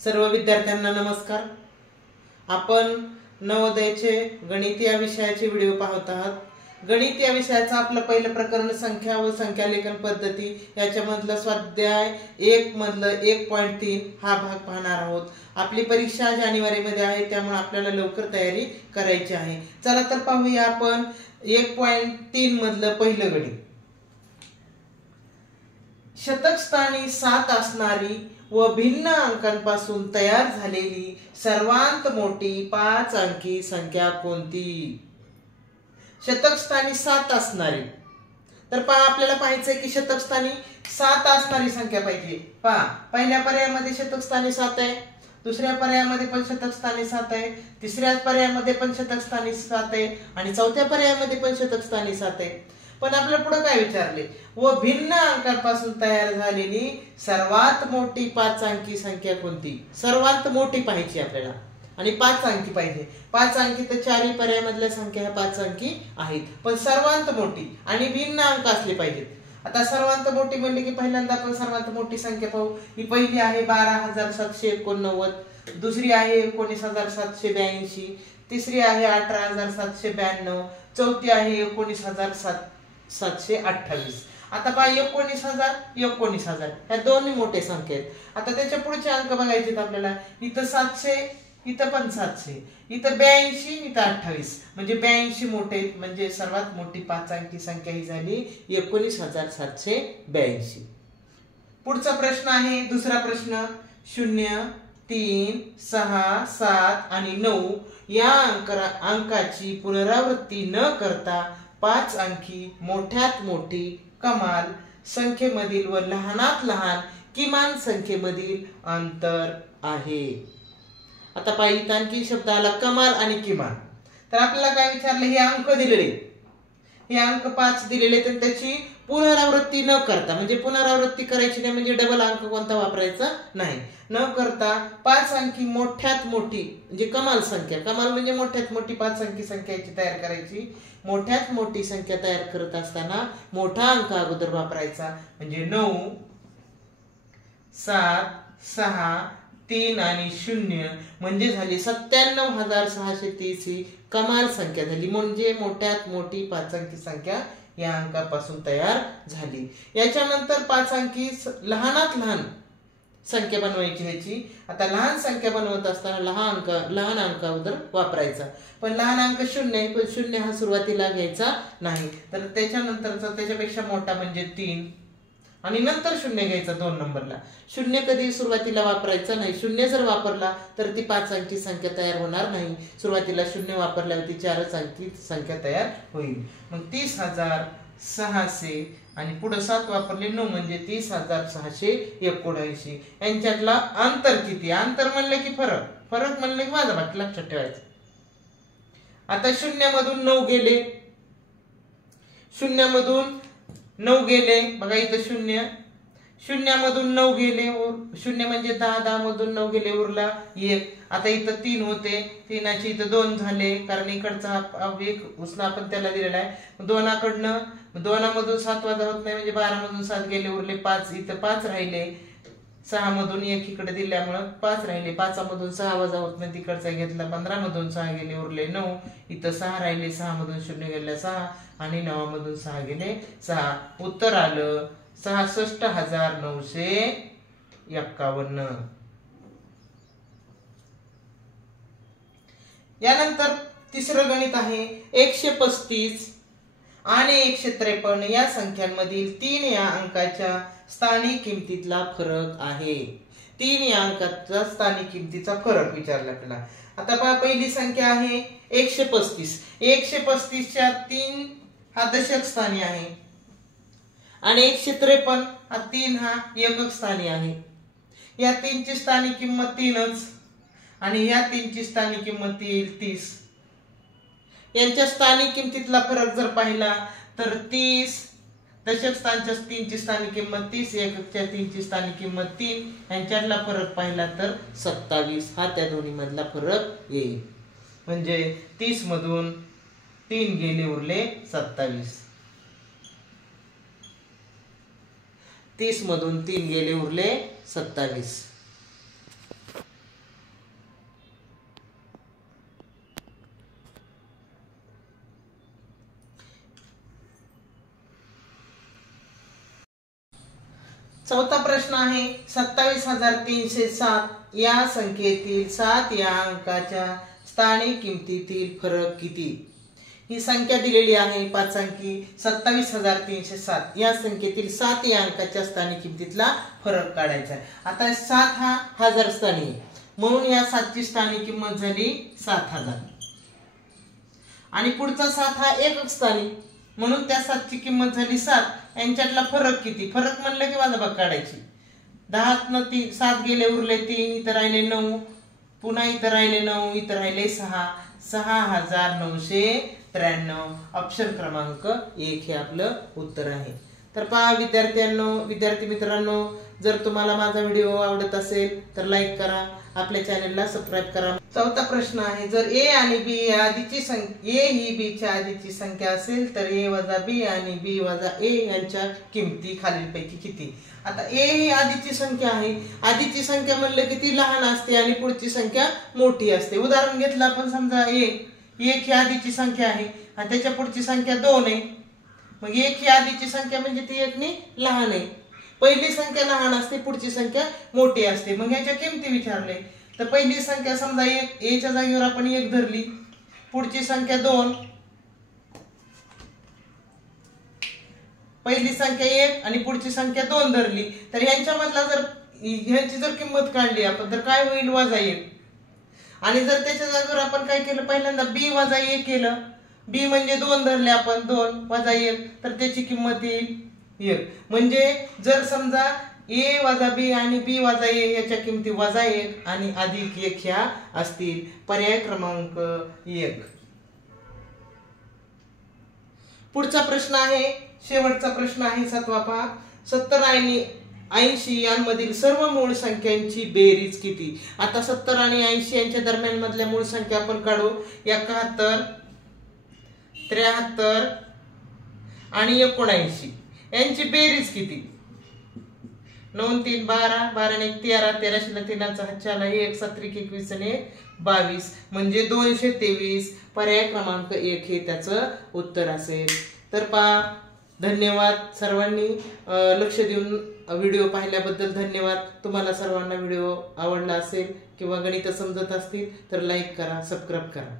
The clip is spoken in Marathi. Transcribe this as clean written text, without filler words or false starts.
सर्व विद्यार्थ्यांना नमस्कार। आपण नवोदयचे गणित या विषयाचे व्हिडिओ पाहत आहात। गणित या विषयाचा आपलं पहिलं प्रकरण संख्या व संख्यालेखन पद्धती याच्यामधलं स्वाध्याय 1 मधलं 1.3 हा भाग पाहणार आहोत। आपली परीक्षा जानेवारी मध्ये आहे, त्यामुळे आपल्याला लवकर तयारी करायची आहे। चला तर पाहूया आपण 1.3 मधलं पहिलं गणित। शतक स्थानी 7 असणारी व भिन्न अंकांपासून तयार झालेली सर्वांत मोठी 5 अंकी संख्या कोणती? शतक स्थानी 7 असणारी, तर पहा आपल्याला पाहायचंय की शतक स्थानी 7 असणारी संख्या पाहिजे। पहा पहिल्या पर्यायामध्ये शतक स्थानी 7 आहे, दुसऱ्या पर्यायामध्ये पण शतक स्थानी 7 आहे, तिसऱ्या पर्यायामध्ये पण शतक स्थानी 7 आहे आणि चौथ्या पर्यायामध्ये पण शतक स्थानी 7 आहे। पण आपल्याला पुढे काय विचारले? व भिन्न अंकांपासून तयार झालेली सर्वात मोठी 5 अंकी संख्या कोणती? सर्वात मोठी पाहिजे आपल्याला आणि 5 अंकी पाहिजे। 5 अंकी तर चारही पर्यायामधल्या संख्या ह्या 5 अंकी आहेत, पण सर्वात मोठी आणि भिन्न अंक असले पाहिजेत। आता सर्वात मोठी म्हणले की पहिल्यांदा आपण सर्वात मोठी संख्या पाहू। ही पहिली आहे 12,789, दुसरी आहे 19,782, तिसरी आहे 18,792, चौथी आहे 19,728। आता पहा 19,000 ह्या दोन्ही मोठे संख्या आहेत। आता त्याच्या पुढचे अंक बघायचे आपल्याला। इथं 700, इथं पण 700, इथं 82, इथं 28, म्हणजे 82 मोठे, म्हणजे सर्वात मोठी 5 अंकी संख्या ही झाली 19,782। पुढचा प्रश्न आहे दुसरा प्रश्न। 0, 3, 6, 7 आणि 9 या अंकाची पुनरावृत्ती न करता 5 अंकी मोठ्यात मोठी कमाल संख्येमधील व लहानात लहान किमान संख्येमधील अंतर आहे। आता पाहिजे आणखी शब्द आला कमाल आणि किमान। तर आपल्याला काय विचारलं? हे अंक दिलेले, हे अंक 5 दिलेले, तर त्याची पुनरावृत्ती न करता, म्हणजे पुनरावृत्ती करायची नाही म्हणजे डबल अंक कोणता वापरायचा नाही, न करता 5 अंकी मोठ्यात मोठी म्हणजे कमाल संख्या, कमाल म्हणजे मोठ्यात मोठी 5 अंकी संख्याची तयार करायची। मोठ्यात मोठी संख्या तयार करत असताना मोठा अंक अगोदर वापरायचा, म्हणजे 9, 7, 6, 3 आणि 0 म्हणजे झाली 97,630 ही कमाल संख्या झाली, म्हणजे मोठ्यात मोठी 5 अंकी संख्या या अंकापासून तयार झाली। याच्यानंतर 5 अंकी लहानात लहान संख्या बनवायची ह्याची। आता लहान संख्या बनवत असताना लहान अंक अगोदर वापरायचा, पण लहान अंक 0 आहे, पण 0 हा सुरुवातीला घ्यायचा नाही, तर त्याच्यानंतरचा त्याच्यापेक्षा मोठा म्हणजे 3 आणि नंतर 0 घ्यायचा 2 नंबरला। 0 कधी सुरुवातीला वापरायचा नाही, 0 जर वापरला तर ती 5 अंकी संख्या तयार होणार नाही। सुरुवातीला 0 वापरल्यावर ती 4 अंकी संख्या तयार होईल। मग 30,600 आणि पुढे 7 वापरले 9 म्हणजे 30,679। यांच्यातला अंतर किती? अंतर म्हणलं की फरक म्हणलं की माझा बाकी लक्षात ठेवायचं। आता 0 मधून 9 गेले, 0 मधून 9 गेले, बघा इथं 0 मधून 9 गेले, 0 म्हणजे 10, 10 मधून 9 गेले, उरला 1। आता इथं 3 होते, 3चे इथं 2 झाले, कारण इकडचा एक उसना आपण त्याला दिलेला आहे। 2कडनं 2 मधून 7 वजा होत नाही, म्हणजे 12 मधून 7 गेले, उरले 5, इथं 5 राहिले। 6 मधून 1 इकडे दिल्यामुळे 5 राहिले, 5 मधून 6 वजा होत नाही, तिकडचा घेतला, 15 मधून 6 गेले, उरले 9, इथं 6 राहिले, 6 मधून 0 गेले 6 आणि 9 मधून 6 गेले 6। उत्तर आलं 66,951। यानंतर तिसरं गणित आहे 135 आणि 153 या संख्यांमधील 3 या अंकाच्या स्थानिक किमतीतला फरक आहे। 3 या अंकाचा स्थानिक किमतीचा फरक विचारला आपल्याला। आता पहा पहिली संख्या आहे 135, 135च्या 3 हा दशक स्थानी आहे आणि 153 हा 3 हा एकक स्थानी आहे। या 3 ची स्थानिक किंमत 3च आणि या 3 ची स्थानिक किंमत येईल 30। यांच्या स्थानिक किमतीतला फरक जर पाहिला तर 30 दशक स्थानच्या 3 ची स्थानिक किंमत 30, एककच्या 3 ची स्थानिक किंमत 3, यांच्यातला फरक पाहिला तर 27 हा त्या दोन्ही मधला फरक येईल। म्हणजे 30 मधून 3 गेले, उरले 27। 30 मधून 3 गेले, उरले 27। चौथा प्रश्न आहे 27,307 या संख्येतील 7 या अंकाच्या स्थानिक किमतीतील फरक किती? ही संख्या दिलेली आहे 5 अंकी 27,307 या संख्येतील 7 या अंकाच्या स्थानिक किमतीतला फरक काढायचा आहे. आता 7 हा हजार स्थानी आहे म्हणून या 7 ची स्थानिक किंमत झाली 7,000 आणि पुढचा 7 हा एकक स्थानी म्हणून त्या 7 ची किंमत झाली 7. यांच्यातला फरक किती? फरक म्हणलं की वजाबाकी काढायची. 10 7 गेले उरले 3, इथं राहिले 9, पुन्हा इथं राहिले 9, इथं राहिले 6. 6,993. ऑप्शन क्रमांक 1 हे आपलं उत्तर आहे. तर पहा विद्यार्थी मित्रांनो, जर तुम्हाला माझा व्हिडिओ आवडत असेल तर लाईक करा, आपल्या चॅनलला सबस्क्राईब करा. चौथा प्रश्न आहे जर ए आणि बी या आधीची संख्या ए ही बी च्या आधीची संख्या असेल तर ए वजा बी आणि बी वजा ए यांच्या किमती खालीलपैकी किती? आता ए ही आधीची संख्या आहे. आधीची संख्या म्हणलं की ती लहान असते आणि पुढची संख्या मोठी असते. उदाहरण घेतलं आपण, समजा 1 ही आधीची संख्या आहे आणि त्याच्या पुढची संख्या 2 आहे. मग 1 ही आधीची संख्या म्हणजे ती 1 नी लहान आहे. पहिली संख्या लहान असते, पुढची संख्या मोठी असते. मग ह्याच्या किमती विचारले तर पहिली संख्या समजा 1, ए च्या जागेवर आपण 1 धरली. पुढची संख्या 2, पहिली संख्या 1 आणि पुढची संख्या 2 धरली. तर ह्यांच्यामधला जर ह्यांची जर किंमत काढली आपण तर काय होईल? वजा 1. आणि जर त्याच्या जागेवर आपण काय केलं, पहिल्यांदा बी वजा 1 केलं. बी म्हणजे 2 धरले आपण, 2 वजा 1 तर त्याची किंमत येईल 1. म्हणजे जर समजा ए वजा बी आणि बी वजा ए याच्या किमती वजा 1 आणि अधिक 1 ह्या असतील. पर्याय क्रमांक 1. पुढचा प्रश्न आहे, शेवटचा प्रश्न आहे 7वा. पहा 70 आणि 80 यांमधील सर्व मूळ संख्यांची बेरीज किती? आता 70 आणि 80 यांच्या दरम्यान मधल्या मूळ संख्या आपण काढू. 71, 73 आणि 79 यांची बेरीज किती? 9 3 12, 12 1 13, 13 3 1 7 21 आणि 22 म्हणजे 223. पर्याय क्रमांक 1 हे त्याचं उत्तर असेल. तर पहा, धन्यवाद सर्वांनी लक्ष देऊन व्हिडिओ पाहिल्याबद्दल धन्यवाद. तुम्हाला सर्वांना व्हिडिओ आवडला असेल किंवा गणित समजत असतील तर लाईक करा, सबस्क्राईब करा.